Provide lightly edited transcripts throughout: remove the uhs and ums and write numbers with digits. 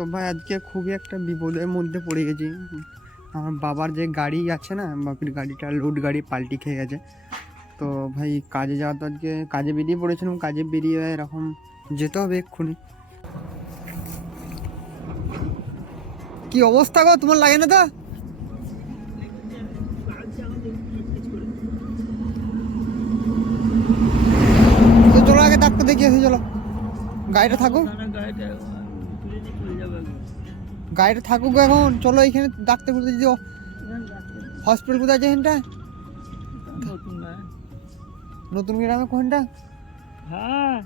তো ভাই আজকে খুবই একটা বিপদের মধ্যে পড়ে গেছি। আমার বাবার যে গাড়ি আছে না, বাপির গাড়িটা লোড গাড়ি পাল্টি খেয়ে গেছে। তো ভাই কাজে যাওয়া তো আজকে কাজে বেরিয়ে পড়েছিলাম, কাজে বেরিয়ে এরকম যেতে হবে এক্ষুনি। কি অবস্থা গো, তোমার লাগে না তো? চলো আগে ডাক্তার দেখিয়ে আসি, চলো। গাড়িটা থাকুক, গাড়িটা থাকুক এখন, চলো এইখানে ডাক্তার কোথায় দিও, হসপিটাল কোথায় আছে এখানটা? নতুন গ্রামে কোনটা? হ্যাঁ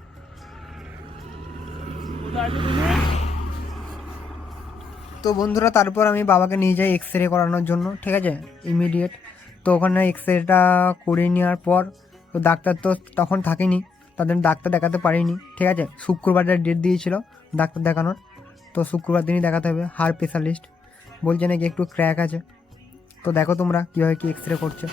তো বন্ধুরা তারপর আমি বাবাকে নিয়ে যাই এক্স রে করানোর জন্য, ঠিক আছে, ইমিডিয়েট। তো ওখানে এক্স রেটা করে নেওয়ার পর তো ডাক্তার তো তখন থাকেনি, তাদের ডাক্তার দেখাতে পারিনি, ঠিক আছে। শুক্রবারের ডেট দিয়েছিল ডাক্তার দেখানোর, তো শুক্রবার দিনই দেখাতে হবে। হাড় স্পেশালিস্ট বলছে নাকি একটু ক্র্যাক আছে। তো দেখো তোমরা কীভাবে কি এক্স রে করছে।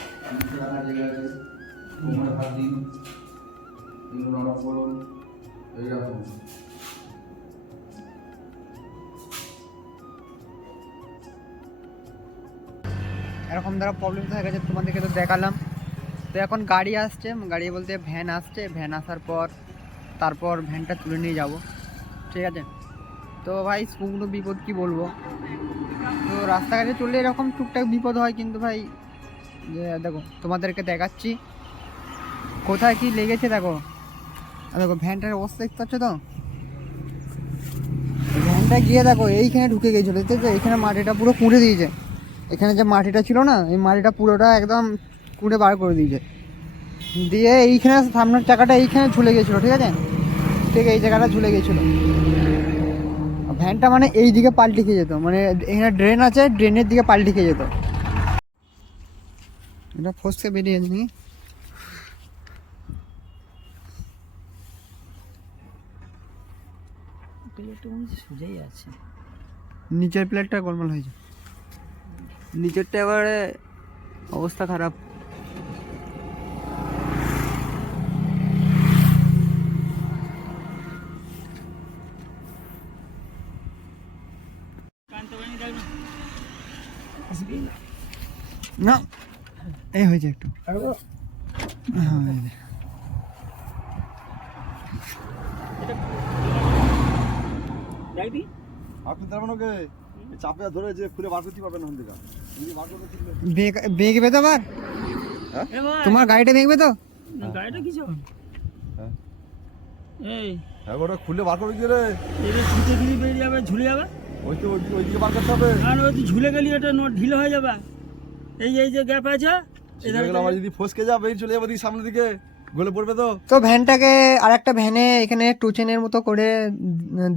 এরকম দ্বারা প্রবলেম হয়ে গেছে, তোমাদেরকে তো দেখালাম। তো এখন গাড়ি আসছে, গাড়ি বলতে ভ্যান আসছে, ভ্যান আসার পর তারপর ভ্যানটা তুলে নিয়ে যাব, ঠিক আছে। তো ভাই শুকনো বিপদ কি বলবো, তো রাস্তাঘাটে চললে এরকম টুকটাক বিপদ হয়, কিন্তু ভাই যে দেখো তোমাদেরকে দেখাচ্ছি কোথায় কি লেগেছে। দেখো দেখো ভ্যানটার অবস্থা দেখতে পাচ্ছ তো, ভ্যানটা গিয়ে দেখো এইখানে ঢুকে গিয়েছিলো, দেখতে এইখানে মাটিটা পুরো কুঁড়ে দিয়েছে। এখানে যে মাটিটা ছিল না, এই মাটিটা পুরোটা একদম কুঁড়ে বার করে দিয়েছে, দিয়ে এইখানে সামনের চাকাটা এইখানে ঝুলে গেছিলো, ঠিক আছে, ঠিক এই জায়গাটা ঝুলে গেছিলো। ভ্যানটা মানে এই দিকে পাল্টি খেয়ে যেত, মানে এখানে ড্রেন আছে, ড্রেনের দিকে পাল্টি খেয়ে যেত। এটা ফসকে বেরিয়ে যাচ্ছে নাকি? সোজাই আছে, নিচের প্লেটটা গোলমাল হয়েছে, নিচেরটা এবারে অবস্থা খারাপ। না এই হয়েছে একটু, হ্যাঁ চাপে ধরে যে খুলে বার করতে পারবেন না, বেঁকবে তো আবার, তোমার গাড়িটা বেঁকবে তো, গাড়িটা কিছু এই ওটা খুলে বার করে দিয়ে রে, এটা ছুটে গিয়ে বেরিয়ে যাবে, ঝুলে যাবে, ওই তো ওইদিকে বার করতে হবে। আর ওই ঝুলে গেলে এটা ঢিলে হয়ে যাবে। এই এই যে গ্যাপ আছে, আমার যদি ফসকে যাবে চলে যাবে দিকে সামনের দিকে, গলে পড়বে তো। তো ভ্যানটাকে আর একটা ভ্যানে এখানে টুচেনের মতো করে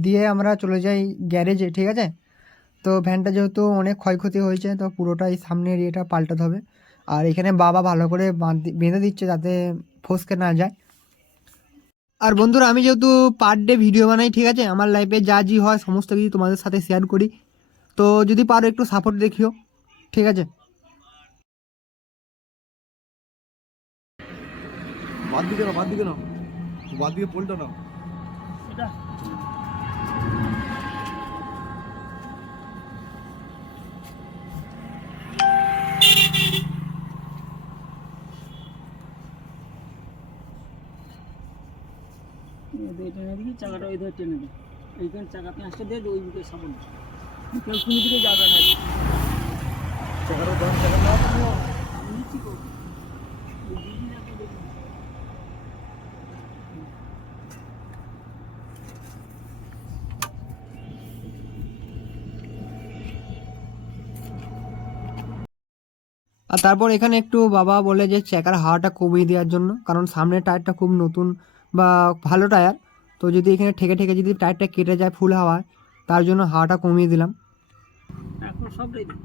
দিয়ে আমরা চলে যাই গ্যারেজে, ঠিক আছে। তো ভ্যানটা যেহেতু অনেক ক্ষয়ক্ষতি হয়েছে, তো পুরোটাই সামনের ইয়েটা পাল্টাতে হবে। আর এখানে বাবা ভালো করে বেঁধে দিচ্ছে যাতে ফসকে না যায়। আর বন্ধুরা আমি যেহেতু পার ডে ভিডিও বানাই, ঠিক আছে, আমার লাইফে যা জি হয় সমস্ত কিছু তোমাদের সাথে শেয়ার করি, তো যদি পারো একটু সাপোর্ট দেখিও, ঠিক আছে। বাদ দিকে না, বাদ দিকে না, বাদ দিকে পোলটা না। এটা টেনে দিবি, চাকাটা ওই ধরে টেনে দিই, এইখানে চাকা পেঁচটা দিয়ে ওই দিকে সাবন, কেউ কোনো দিকে যাবে না। চাকাটা দাম চাকা না তুমিও নিচ্ছি তো ওই দিদি যাকে দেখি। আর তারপর এখানে একটু বাবা বলে যে চাকার হাওয়াটা কমিয়ে দেওয়ার জন্য, কারণ সামনের টায়ারটা খুব নতুন বা ভালো টায়ার, তো যদি এখানে ঠেকে ঠেকে যদি টায়ারটা কেটে যায় ফুল হাওয়ায়, তার জন্য হাওয়াটা কমিয়ে দিলাম। এখন সবটাই দিই।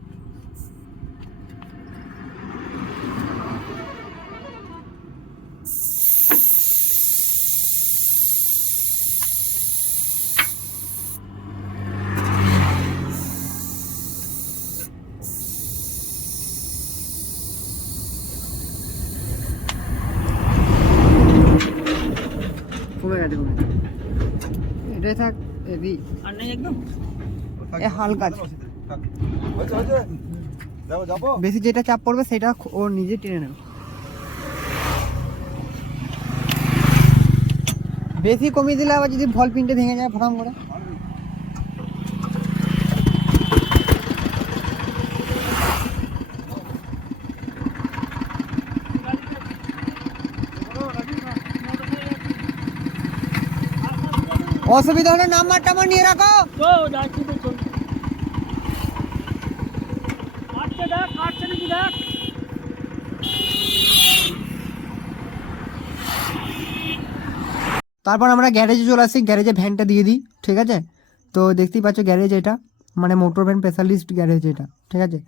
কমে গেছে, কমে গেছে, এটাই থাক এদি। আর নেই একদম এ হালকা আছে। হয়েছে হয়েছে যাবো যাবো বেশি যেটা চাপ পড়বে সেটা ও নিজে টেনে নেবে। বেশি কমিয়ে দিলে আবার যদি ভল পিনটা ভেঙে যায় ফটাম করে। অসুবিধা হলে নাম্বার টাম্বার নিয়ে রাখো। তো যাচ্ছি তো চল কাটছে দেখ কাটছে নাকি দেখ তারপর আমরা গ্যারেজে চলে আসি, গ্যারেজে ভ্যানটা দিয়ে দিই, ঠিক আছে। তো দেখতেই পাচ্ছ গ্যারেজ এটা, মানে মোটর ভ্যান স্পেশালিস্ট গ্যারেজ এটা, ঠিক আছে।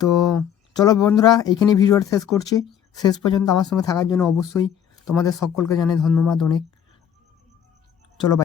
তো চলো বন্ধুরা, এইখানেই ভিডিওটা শেষ করছি। শেষ পর্যন্ত আমার সঙ্গে থাকার জন্য অবশ্যই তোমাদের সকলকে জানাই ধন্যবাদ অনেক।